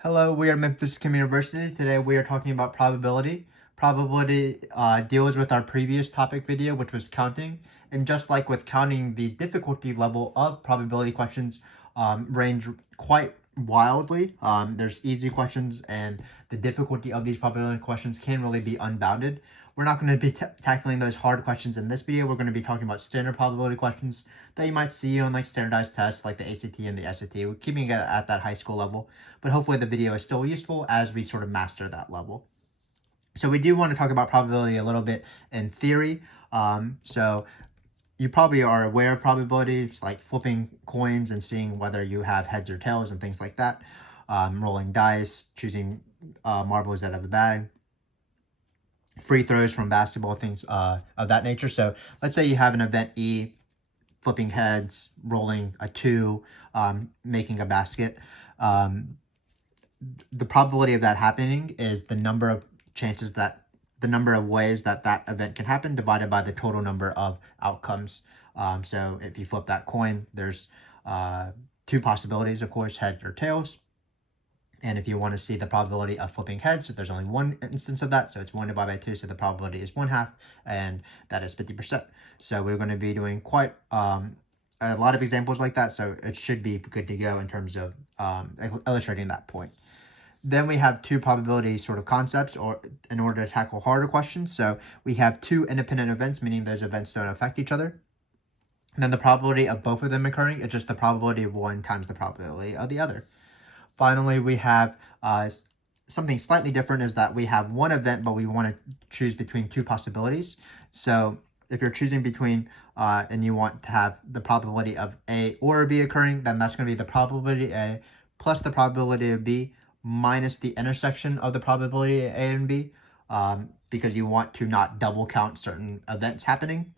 Hello, we are Memphis University. Today we are talking about probability. Probability deals with our previous topic video, which was counting. And just like with counting, the difficulty level of probability questions range quite wildly. There's easy questions, and the difficulty of these probability questions can really be unbounded. We're not going to be tackling those hard questions in this video. We're going to be talking about standard probability questions that you might see on like standardized tests like the ACT and the SAT. We're keeping it at that high school level, but hopefully the video is still useful as we sort of master that level. So we do want to talk about probability a little bit in theory. So you probably are aware of probabilities like flipping coins and seeing whether you have heads or tails and things like that. Rolling dice, choosing marbles out of the bag, free throws from basketball, things of that nature. So let's say you have an event E, flipping heads, rolling a 2, making a basket. The probability of that happening is the number of chances that the number of ways that that event can happen divided by the total number of outcomes. So if you flip that coin, there's 2 possibilities, of course, heads or tails. And if you want to see the probability of flipping heads, there's only one instance of that. So it's 1 divided by 2. So the probability is 1/2, and that is 50%. So we're going to be doing quite a lot of examples like that. So it should be good to go in terms of illustrating that point. Then we have 2 probability sort of concepts or in order to tackle harder questions. So we have 2 independent events, meaning those events don't affect each other. And then the probability of both of them occurring is just the probability of one times the probability of the other. Finally, we have something slightly different is that we have one event, but we want to choose between 2 possibilities. So if you're choosing between and you want to have the probability of A or B occurring, then that's going to be the probability A plus the probability of B minus the intersection of the probability of A and B, because you want to not double count certain events happening.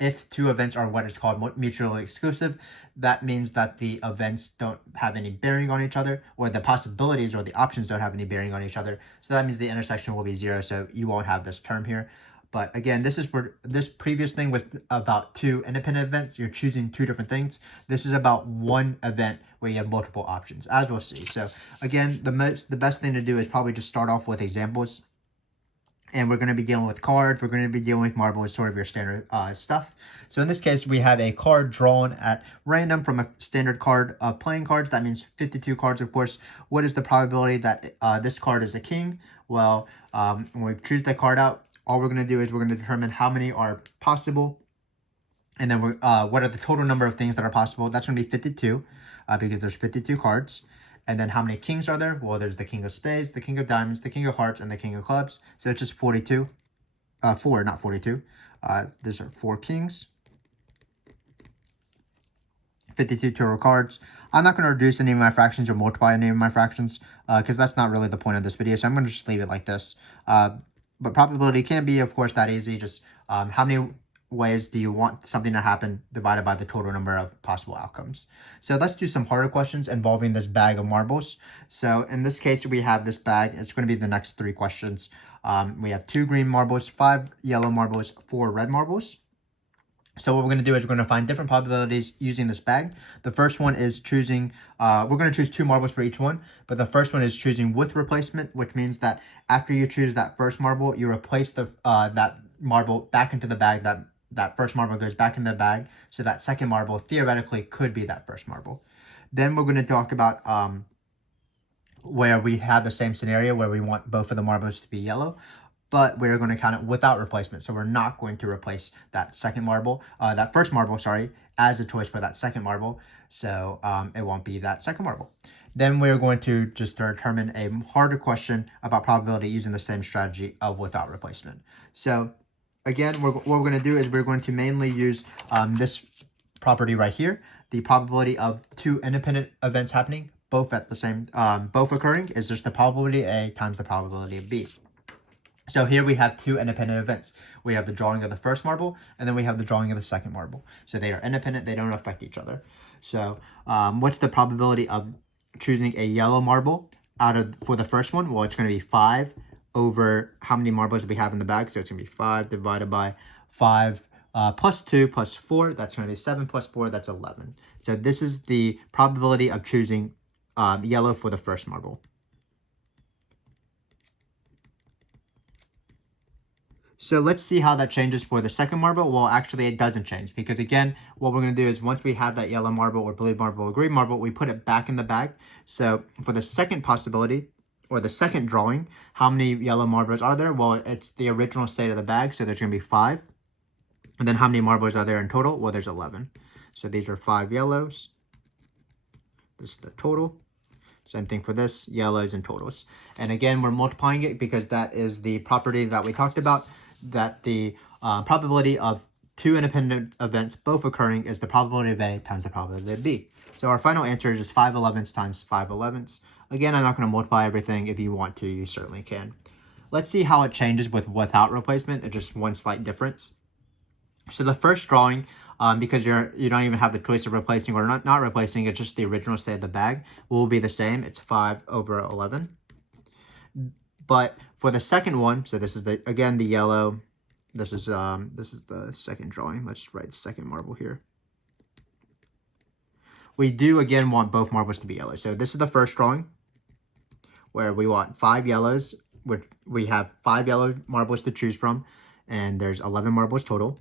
If 2 events are what is called mutually exclusive, that means that the events don't have any bearing on each other, or the possibilities or the options don't have any bearing on each other. So that means the intersection will be 0, so you won't have this term here. But again, this is where this previous thing was about 2 independent events. You're choosing 2 different things. This is about one event where you have multiple options, as we'll see. So again, the best thing to do is probably just start off with examples. And we're going to be dealing with cards. We're going to be dealing with marbles, sort of your standard stuff. So in this case, we have a card drawn at random from a standard card of playing cards. That means 52 cards, of course. What is the probability that this card is a king? Well, when we choose the card out, all we're going to do is we're going to determine how many are possible. And then what are the total number of things that are possible? That's going to be 52 because there's 52 cards. And then how many kings are there? Well, there's the king of spades, the king of diamonds, the king of hearts, and the king of clubs. So it's just 42. 4, not 42. These are 4 kings. 52 total cards. I'm not going to reduce any of my fractions or multiply any of my fractions because that's not really the point of this video. So I'm going to just leave it like this. But probability can be, of course, that easy. Just how many ways do you want something to happen divided by the total number of possible outcomes. So let's do some harder questions involving this bag of marbles. So in this case, we have this bag. It's going to be the next 3 questions. We have 2 green marbles, 5 yellow marbles, 4 red marbles. So what we're going to do is we're going to find different probabilities using this bag. The first one is choosing, we're going to choose 2 marbles for each one, but the first one is choosing with replacement, which means that after you choose that first marble, you replace the that marble back into the bag. That first marble goes back in the bag, so that second marble theoretically could be that first marble. Then we're going to talk about where we have the same scenario where we want both of the marbles to be yellow, but we're going to count it without replacement. So we're not going to replace that second marble, that first marble, sorry, as a choice for that second marble. So it won't be that second marble. Then we're going to just determine a harder question about probability using the same strategy of without replacement. So again, what we're going to do is we're going to mainly use this property right here. The probability of 2 independent events happening, both at the same, both occurring, is just the probability A times the probability of B. So here we have 2 independent events. We have the drawing of the first marble, and then we have the drawing of the second marble. So they are independent, they don't affect each other. So what's the probability of choosing a yellow marble for the first one? Well, it's going to be 5 over how many marbles we have in the bag. So it's going to be 5 divided by 5 plus 2 plus 4. That's going to be 7 plus 4. That's 11. So this is the probability of choosing yellow for the first marble. So let's see how that changes for the second marble. Well, actually it doesn't change, because again, what we're going to do is once we have that yellow marble or blue marble or green marble, we put it back in the bag. So for the second possibility, or the second drawing, how many yellow marbles are there? Well, it's the original state of the bag, so there's going to be 5. And then how many marbles are there in total? Well, there's 11. So these are 5 yellows. This is the total. Same thing for this, yellows and totals. And again, we're multiplying it because that is the property that we talked about, that the probability of 2 independent events both occurring is the probability of A times the probability of B. So our final answer is just 5 11ths times 5 11ths. Again, I'm not going to multiply everything. If you want to, you certainly can. Let's see how it changes without replacement. It's just one slight difference. So the first drawing, because you don't even have the choice of replacing or not replacing, it's just the original state of the bag, will be the same. It's 5 over 11. But for the second one, so this is again the yellow. This is the second drawing. Let's write second marble here. We do again want both marbles to be yellow. So this is the first drawing, where we want 5 yellows, which we have 5 yellow marbles to choose from, and there's 11 marbles total.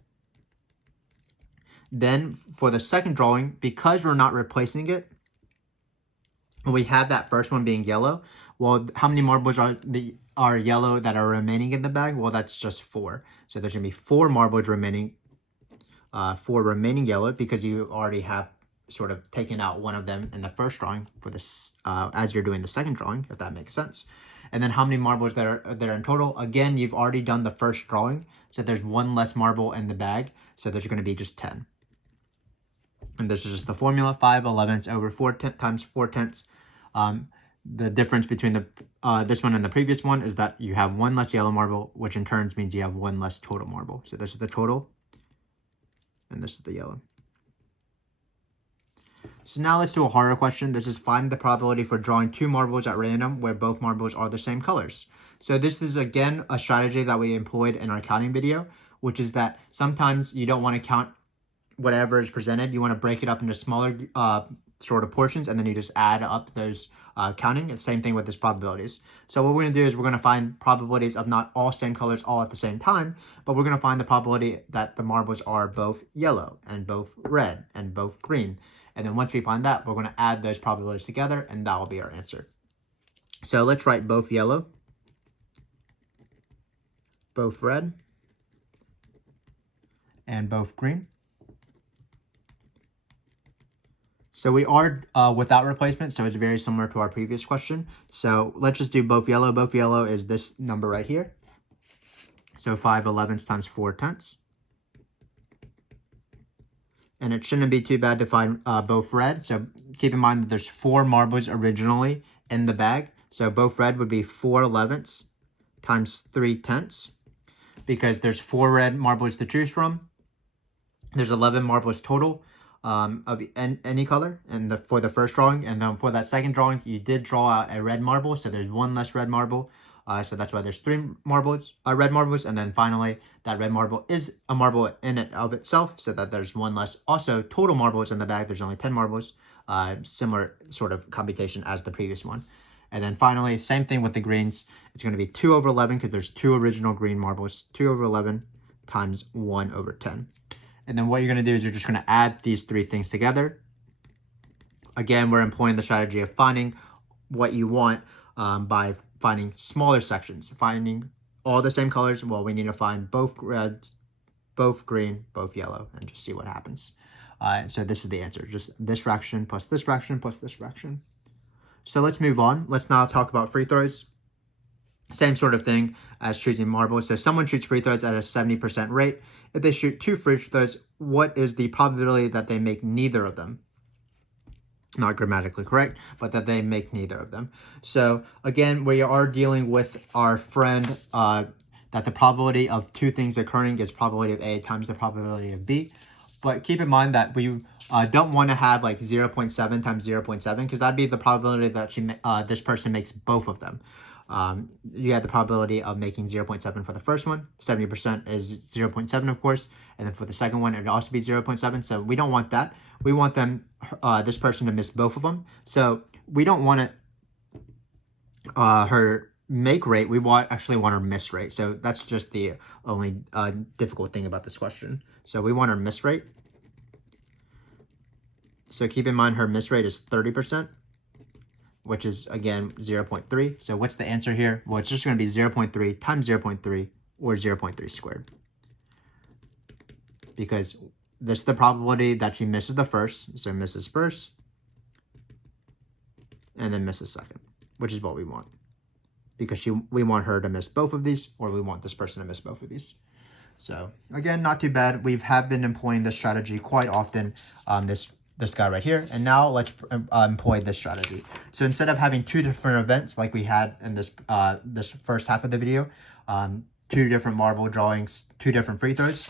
Then for the second drawing, because we're not replacing it, we have that first one being yellow. Well, how many marbles are yellow that are remaining in the bag? Well, that's just 4. So there's going to be 4 marbles remaining, 4 remaining yellow, because you already have sort of taken out one of them in the first drawing for this, as you're doing the second drawing, if that makes sense. And then how many marbles there in total? Again, you've already done the first drawing, so there's 1 less marble in the bag, so there's going to be just 10. And this is just the formula, 5 11ths over 4 times 4 tenths. The difference between this one and the previous one is that you have 1 less yellow marble, which in turn means you have 1 less total marble. So this is the total, and this is the yellow. So now let's do a harder question. This is find the probability for drawing 2 marbles at random where both marbles are the same colors. So this is again a strategy that we employed in our counting video, which is that sometimes you don't want to count whatever is presented. You want to break it up into smaller sort of portions, and then you just add up those counting. It's the same thing with this probabilities. So what we're going to do is we're going to find probabilities of not all same colors all at the same time, but we're going to find the probability that the marbles are both yellow and both red and both green. And then once we find that, we're going to add those probabilities together, and that will be our answer. So let's write both yellow, both red, and both green. So we are without replacement, so it's very similar to our previous question. So let's just do both yellow. Both yellow is this number right here. So 5 11ths times 4 tenths. And it shouldn't be too bad to find both red. So keep in mind that there's 4 marbles originally in the bag. So both red would be 4 11ths times 3 tenths, because there's 4 red marbles to choose from. There's 11 marbles total of any color for the first drawing. And then for that second drawing, you did draw out a red marble, so there's 1 less red marble. So that's why there's 3 marbles, red marbles. And then finally, that red marble is a marble in it of itself, so that there's 1 less. Also, total marbles in the bag, there's only 10 marbles. Similar sort of computation as the previous one. And then finally, same thing with the greens. It's going to be 2 over 11, because there's 2 original green marbles. 2 over 11 times 1 over 10. And then what you're going to do is you're just going to add these 3 things together. Again, we're employing the strategy of finding what you want by finding smaller sections. Finding all the same colors, well, we need to find both reds, both green, both yellow, and just see what happens. So this is the answer, just this fraction plus this fraction plus this fraction. So let's move on. Let's now talk about free throws. Same sort of thing as choosing marbles. So someone shoots free throws at a 70% rate. If they shoot 2 free throws, what is the probability that they make neither of them? Not grammatically correct, but that they make neither of them. So again, we are dealing with our friend that the probability of 2 things occurring is probability of A times the probability of B. But keep in mind that we don't want to have like 0.7 times 0.7, because that'd be the probability that this person makes both of them. You had the probability of making 0.7 for the first one. 70% is 0.7, of course. And then for the second one, it'd also be 0.7. So we don't want that. We want this person to miss both of them. So we don't want it her make rate, we actually want her miss rate. So that's just the only difficult thing about this question. So we want her miss rate. So keep in mind her miss rate is 30%, which is again 0.3. So what's the answer here? Well, it's just going to be 0.3 times 0.3 or 0.3 squared. Because this is the probability that she misses the first, so misses first, and then misses second, which is what we want. Because we want her to miss both of these, or we want this person to miss both of these. So again, not too bad. We have been employing this strategy quite often. This guy right here, and now let's employ this strategy. So instead of having two different events like we had in this this first half of the video, two different marble drawings, two different free throws.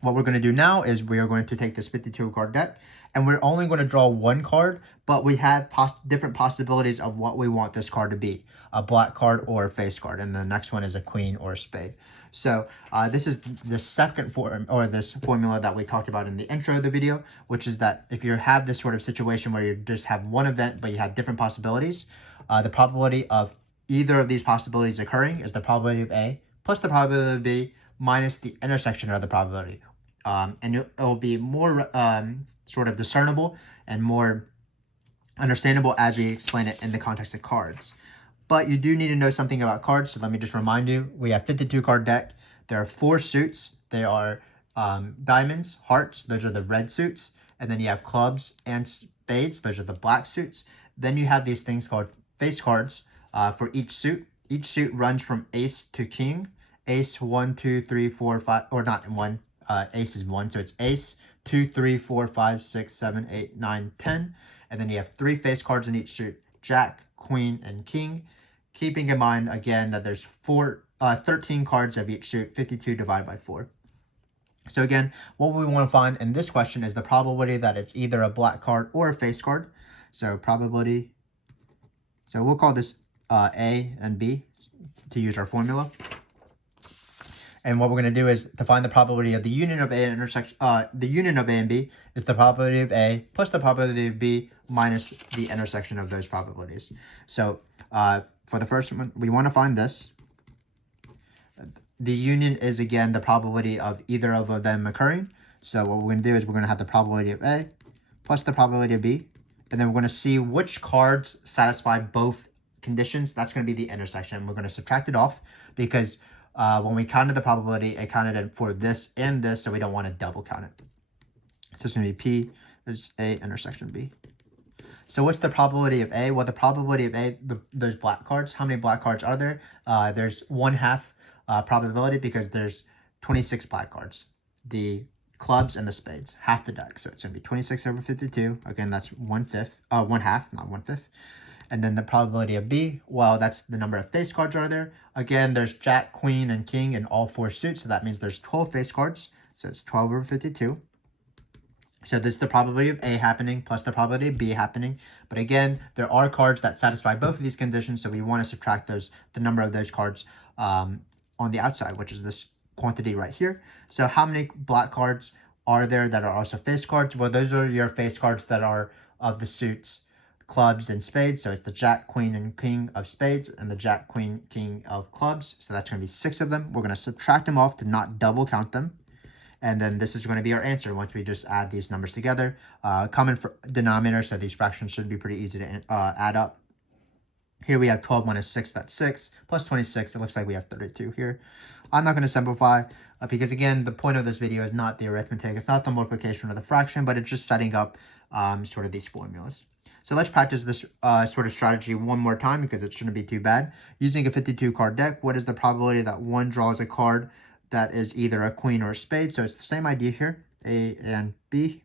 What we're going to do now is we are going to take this 52 card deck, and we're only going to draw one card, but we have different possibilities of what we want this card to be, a black card or a face card, and the next one is a queen or a spade. So this is the second form, or this formula that we talked about in the intro of the video, which is that if you have this sort of situation where you just have one event, but you have different possibilities, the probability of either of these possibilities occurring is the probability of A plus the probability of B minus the intersection of the probability. And it will be more sort of discernible and more understandable as we explain it in the context of cards. But you do need to know something about cards, so let me just remind you. We have 52 card deck. There are 4 suits. They are diamonds, hearts, those are the red suits. And then you have clubs and spades, those are the black suits. Then you have these things called face cards for each suit. Each suit runs from ace to king. Ace 1, 2, 3, 4, 5, or not in 1. Ace is 1, so it's ace, 2, 3, 4, 5, 6, 7, 8, 9, 10. And then you have 3 face cards in each suit, jack, queen, and king. Keeping in mind, again, that there's 13 cards of each suit, 52 divided by 4. So again, what we want to find in this question is the probability that it's either a black card or a face card. So probability, so we'll call this A and B to use our formula. And what we're going to do is to find the probability of the union of A and intersection. The union of A and B is the probability of A plus the probability of B minus the intersection of those probabilities. So for the first one, we want to find this. The union is again the probability of either of them occurring. So what we're going to do is we're going to have the probability of A plus the probability of B, and then we're going to see which cards satisfy both conditions. That's going to be the intersection. We're going to subtract it off because when we counted the probability, it counted it for this and this, so we don't want to double count it. So it's going to be P is A intersection B. So what's the probability of A? Well, the probability of A, those black cards, how many black cards are there? There's 1/2 probability because there's 26 black cards. The clubs and the spades, half the deck. So it's going to be 26 over 52. Again, that's 1/5, 1/2, not 1/5. And then the probability of B, well, that's the number of face cards are there. Again, there's jack, queen, and king in all 4 suits. So that means there's 12 face cards. So it's 12 over 52. So this is the probability of A happening plus the probability of B happening. But again, there are cards that satisfy both of these conditions. So we want to subtract the number of those cards on the outside, which is this quantity right here. So how many black cards are there that are also face cards? Well, those are your face cards that are of the suits clubs and spades. So it's the jack, queen, and king of spades and the jack, queen, king of clubs. So that's going to be 6 of them. We're going to subtract them off to not double count them. And then this is going to be our answer once we just add these numbers together. Common denominator, so these fractions should be pretty easy to add up. Here we have 12 minus 6, that's 6, plus 26, it looks like we have 32 here. I'm not going to simplify because, again, the point of this video is not the arithmetic, it's not the multiplication or the fraction, but it's just setting up sort of these formulas. So let's practice this sort of strategy one more time because it shouldn't be too bad. Using a 52 card deck, what is the probability that one draws a card that is either a queen or a spade? So it's the same idea here, A and B.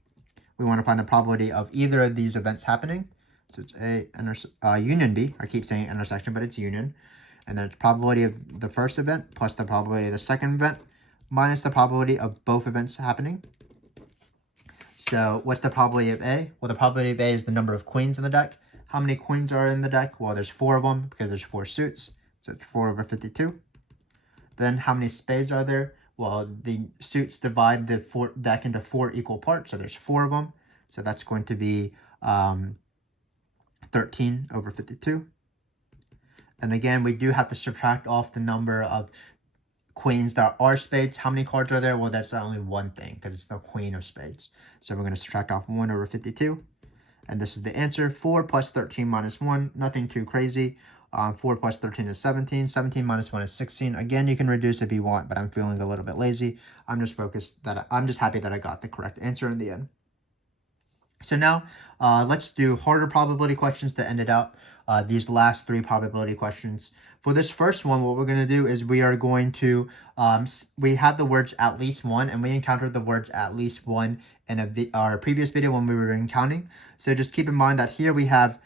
We want to find the probability of either of these events happening. So it's union B. I keep saying intersection, but it's union. And then it's probability of the first event plus the probability of the second event minus the probability of both events happening. So what's the probability of A? Well, the probability of A is the number of queens in the deck. How many queens are in the deck? Well, there's 4 of them because there's 4 suits. So it's 4 over 52. Then how many spades are there? Well, the suits divide the deck into 4 equal parts. So there's 4 of them. So that's going to be 13 over 52. And again, we do have to subtract off the number of queens that are spades. How many cards are there? Well, that's only one thing because it's the queen of spades. So we're going to subtract off 1 over 52. And this is the answer. 4 plus 13 minus 1. Nothing too crazy. 4 plus 13 is 17. 17 minus 1 is 16. Again, you can reduce if you want, but I'm feeling a little bit lazy. I'm just happy that I got the correct answer in the end. So now, let's do harder probability questions to end it out. These last 3 probability questions. For this first one, what we're going to do is we are going to, we have the words at least one, and we encountered the words at least one in our previous video when we were counting. So just keep in mind that here we have,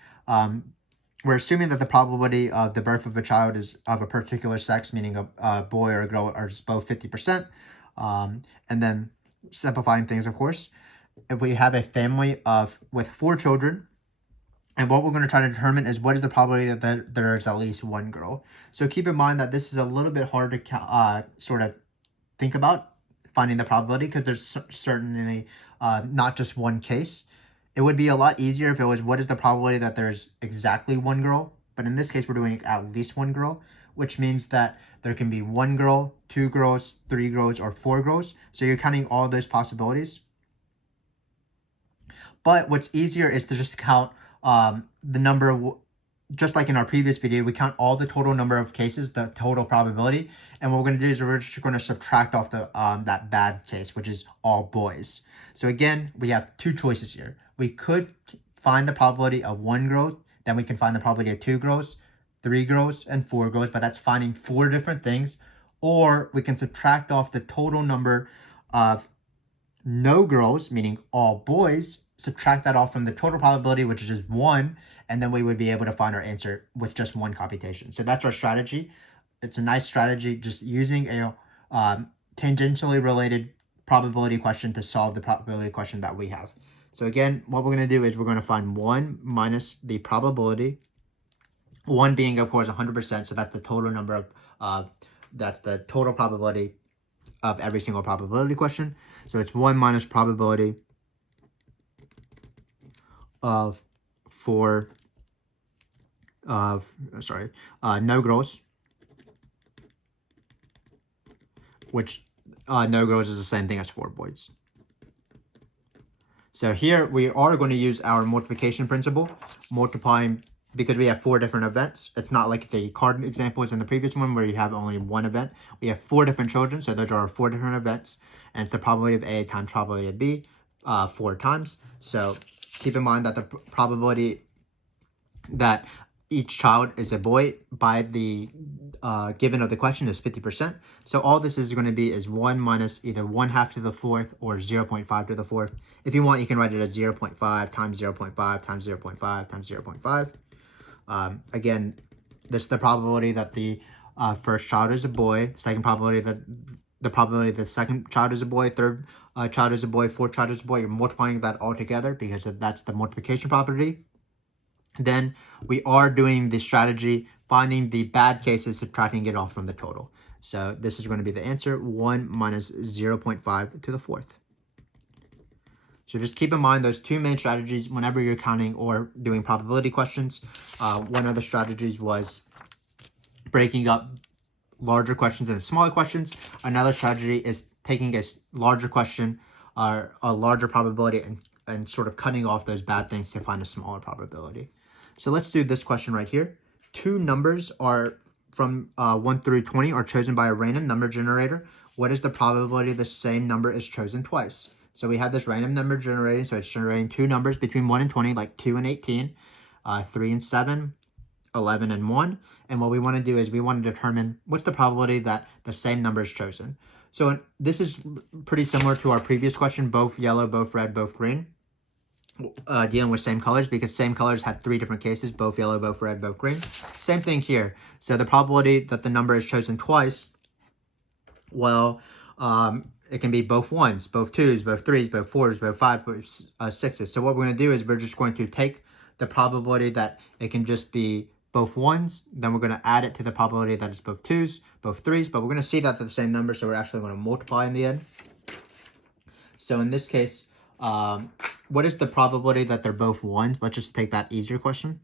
we're assuming that the probability of the birth of a child is of a particular sex, meaning a boy or a girl, are just both 50%. And then simplifying things, of course, if we have a family with 4 children, and what we're going to try to determine is what is the probability that there is at least one girl. So keep in mind that this is a little bit hard to sort of think about finding the probability, because there's certainly not just one case. It would be a lot easier if it was what is the probability that there's exactly one girl. But in this case, we're doing at least one girl, which means that there can be 1 girl, 2 girls, 3 girls, or 4 girls. So you're counting all those possibilities. But what's easier is to just count the number, just like in our previous video, we count all the total number of cases, the total probability. And what we're going to do is we're just going to subtract off the that bad case, which is all boys. So again, we have 2 choices here. We could find the probability of 1 girl, then we can find the probability of 2 girls, 3 girls, and 4 girls, but that's finding 4 different things. Or we can subtract off the total number of no girls, meaning all boys, subtract that off from the total probability, which is just 1, and then we would be able to find our answer with just 1 computation. So that's our strategy. It's a nice strategy, just using a tangentially related probability question to solve the probability question that we have. So again, what we're going to do is we're going to find 1 minus the probability, 1 being, of course, 100%, so that's the total number of, that's the total probability of every single probability question. So it's 1 minus probability of no girls, which no girls is the same thing as 4 boys. So here we are going to use our multiplication principle, multiplying, because we have 4 different events. It's not like the card examples in the previous one where you have only 1 event. We have 4 different children, so those are our 4 different events, and it's the probability of A times probability of B 4 times. So keep in mind that the probability that each child is a boy by the given of the question is 50%. So all this is going to be is 1 minus either 1/2 to the 4th or 0.5 to the 4th. If you want, you can write it as 0.5 times 0.5 times 0.5 times 0.5. Again, this is the probability that the first child is a boy, second probability that the probability the second child is a boy, third child is a boy, fourth child is a boy. You're multiplying that all together because that's the multiplication property. Then we are doing the strategy, finding the bad cases, subtracting it off from the total. So this is going to be the answer, 1 minus 0.5 to the 4th. So just keep in mind those 2 main strategies whenever you're counting or doing probability questions. One of the strategies was breaking up larger questions into smaller questions. Another strategy is taking a larger question or a larger probability and sort of cutting off those bad things to find a smaller probability. So let's do this question right here. 2 numbers are from 1 through 20 are chosen by a random number generator. What is the probability the same number is chosen twice? So we have this random number generating, so it's generating 2 numbers between 1 and 20, like 2 and 18, 3 and 7, 11 and 1. And what we want to do is we want to determine what's the probability that the same number is chosen. So this is pretty similar to our previous question, both yellow, both red, both green. Dealing with same colors, because same colors had 3 different cases, both yellow, both red, both green. Same thing here. So the probability that the number is chosen twice, well, it can be both 1s, both 2s, both 3s, both 4s, both 5s, both 6s. So what we're going to do is we're just going to take the probability that it can just be both 1s, then we're going to add it to the probability that it's both 2s, both 3s, but we're going to see that they're the same number, so we're actually going to multiply in the end. So in this case, what is the probability that they're both 1s? Let's just take that easier question.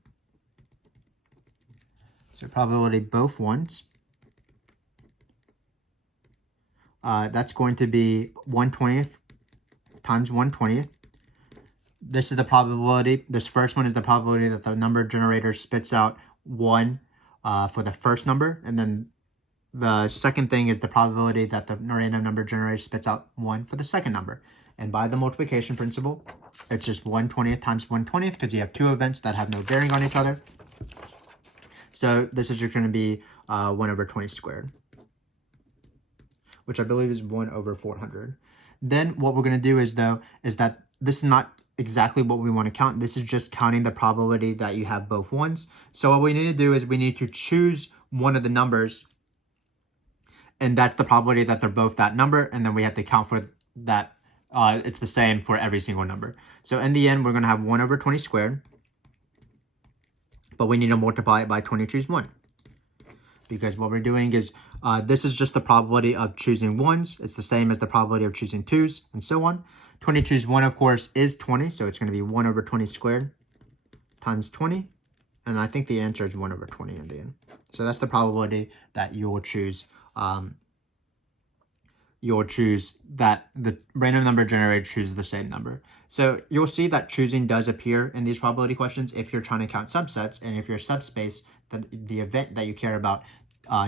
So probability both ones. That's going to be 1/20th times 1/20th. This is the probability. This first one is the probability that the number generator spits out 1 for the first number. And then the second thing is the probability that the random number generator spits out 1 for the second number. And by the multiplication principle, it's just 1/20th times 1/20th because you have two events that have no bearing on each other. So this is just going to be 1/20 squared, which I believe is 1/400. Then what we're going to do is that this is not exactly what we want to count. This is just counting the probability that you have both ones. So what we need to do is we need to choose one of the numbers, and that's the probability that they're both that number, and then we have to count for that. It's the same for every single number. So in the end, we're going to have 1/20 squared, but we need to multiply it by 20 choose 1. Because what we're doing is, this is just the probability of choosing ones. It's the same as the probability of choosing twos, and so on. 20 choose 1, of course, is 20, so it's going to be 1/20 squared times 20. And I think the answer is 1/20 in the end. So that's the probability that you will choose. You'll choose that the random number generator chooses the same number. So you'll see that choosing does appear in these probability questions if you're trying to count subsets, and if you're subspace, then the event that you care about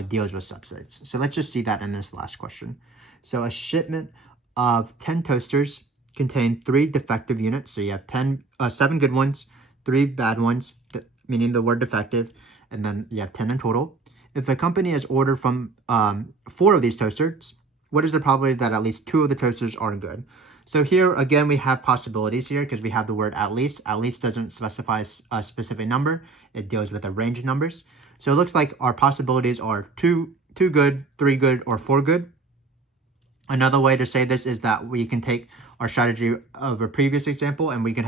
deals with subsets. So let's just see that in this last question. So a shipment of 10 toasters contain 3 defective units. So you have 7 good ones, 3 bad ones, meaning the word defective, and then you have 10 in total. If a company has ordered from 4 of these toasters, what is the probability that at least 2 of the toasters are good? So here, again, we have possibilities here because we have the word at least. At least doesn't specify a specific number. It deals with a range of numbers. So it looks like our possibilities are 2 good, 3 good, or 4 good. Another way to say this is that we can take our strategy of a previous example, and we can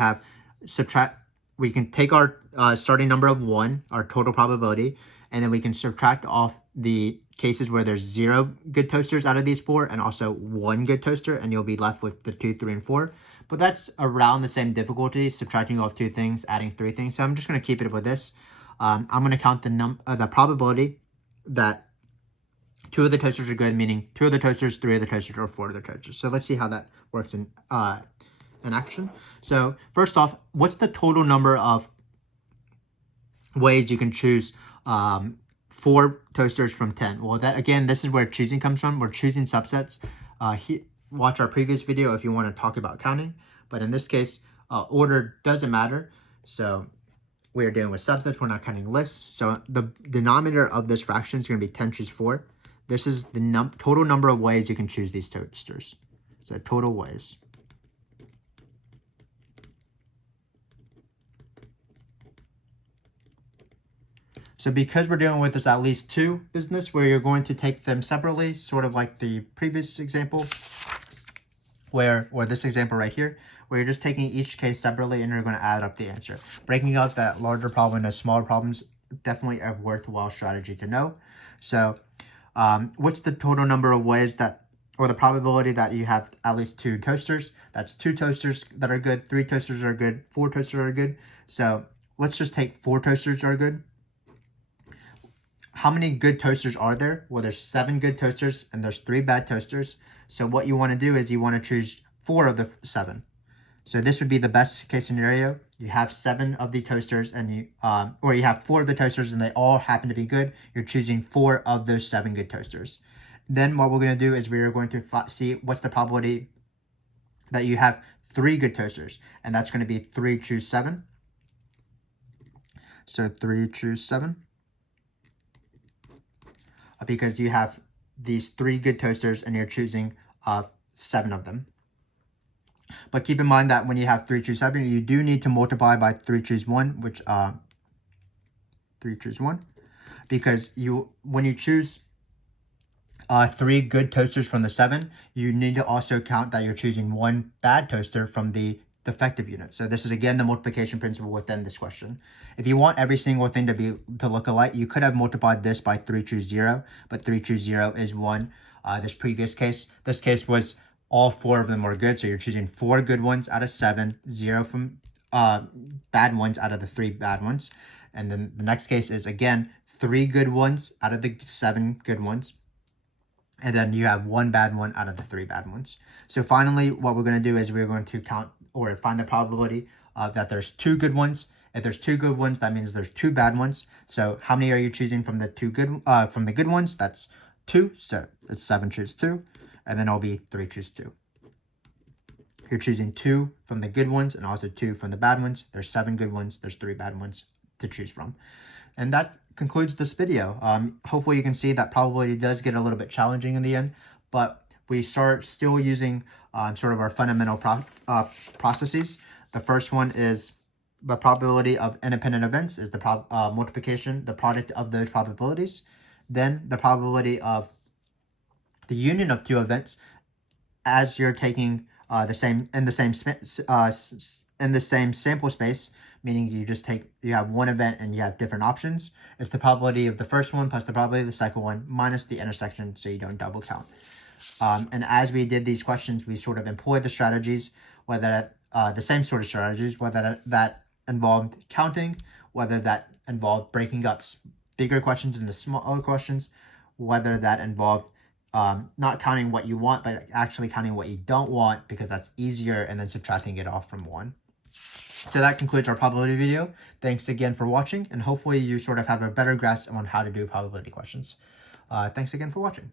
we can take our starting number of 1, our total probability, and then we can subtract off the cases where there's 0 good toasters out of these 4 and also 1 good toaster, and you'll be left with the 2, 3, and 4. But that's around the same difficulty, subtracting off 2 things, adding 3 things. So I'm just going to keep it with this. I'm going to count the probability that 2 of the toasters are good, meaning 2 of the toasters, 3 of the toasters, or 4 of the toasters. So let's see how that works in action. So first off, what's the total number of ways you can choose 4 toasters from 10? Well, that again, this is where choosing comes from. We're choosing subsets. Watch our previous video if you want to talk about counting. But in this case, order doesn't matter. So we are dealing with subsets. We're not counting lists. So the denominator of this fraction is going to be 10 choose 4. This is the total number of ways you can choose these toasters. So total ways. So because we're dealing with this at least 2 business, where you're going to take them separately, sort of like the previous example, or this example right here, where you're just taking each case separately and you're going to add up the answer. Breaking up that larger problem into smaller problems, definitely a worthwhile strategy to know. So what's the total number of ways or the probability that you have at least 2 toasters? That's 2 toasters that are good, 3 toasters are good, 4 toasters are good. So let's just take 4 toasters are good. How many good toasters are there? Well, there's 7 good toasters and there's 3 bad toasters. So what you want to do is you want to choose 4 of the 7. So this would be the best case scenario. You have 7 of the toasters, and or you have 4 of the toasters and they all happen to be good. You're choosing 4 of those 7 good toasters. Then what we're going to do is we're going to see what's the probability that you have 3 good toasters, and that's going to be 3 choose 7. So 3 choose 7. Because you have these 3 good toasters and you're choosing 7 of them. But keep in mind that when you have 3 choose 7, you do need to multiply by 3 choose 1, which 3 choose 1, because when you choose 3 good toasters from the 7, you need to also count that you're choosing 1 bad toaster from the defective unit. So this is again the multiplication principle within this question. If you want every single thing to look alike, you could have multiplied this by 3 choose 0, but 3 choose 0 is 1. This case was all 4 of them were good, so you're choosing 4 good ones out of 7, 0 from bad ones out of the 3 bad ones. And then the next case is again 3 good ones out of the 7 good ones. And then you have 1 bad one out of the 3 bad ones. So finally, what we're going to do is we're going to count or find the probability that there's 2 good ones. If there's 2 good ones, that means there's 2 bad ones. So how many are you choosing from the good ones? That's 2. So it's 7 choose 2, and then it'll be 3 choose 2. You're choosing 2 from the good ones and also 2 from the bad ones. There's 7 good ones. There's 3 bad ones to choose from. And that concludes this video. Hopefully you can see that probability does get a little bit challenging in the end, but we start still using sort of our fundamental processes. The first one is the probability of independent events is the multiplication, the product of those probabilities. Then the probability of the union of 2 events as you're taking the same sample space, meaning you have one event and you have different options. It's the probability of the first one plus the probability of the second one minus the intersection, so you don't double count. And as we did these questions, we sort of employed the strategies, whether the same sort of strategies, whether that involved counting, whether that involved breaking up bigger questions into smaller questions, whether that involved not counting what you want, but actually counting what you don't want, because that's easier, and then subtracting it off from 1. So that concludes our probability video. Thanks again for watching, and hopefully you sort of have a better grasp on how to do probability questions. Thanks again for watching.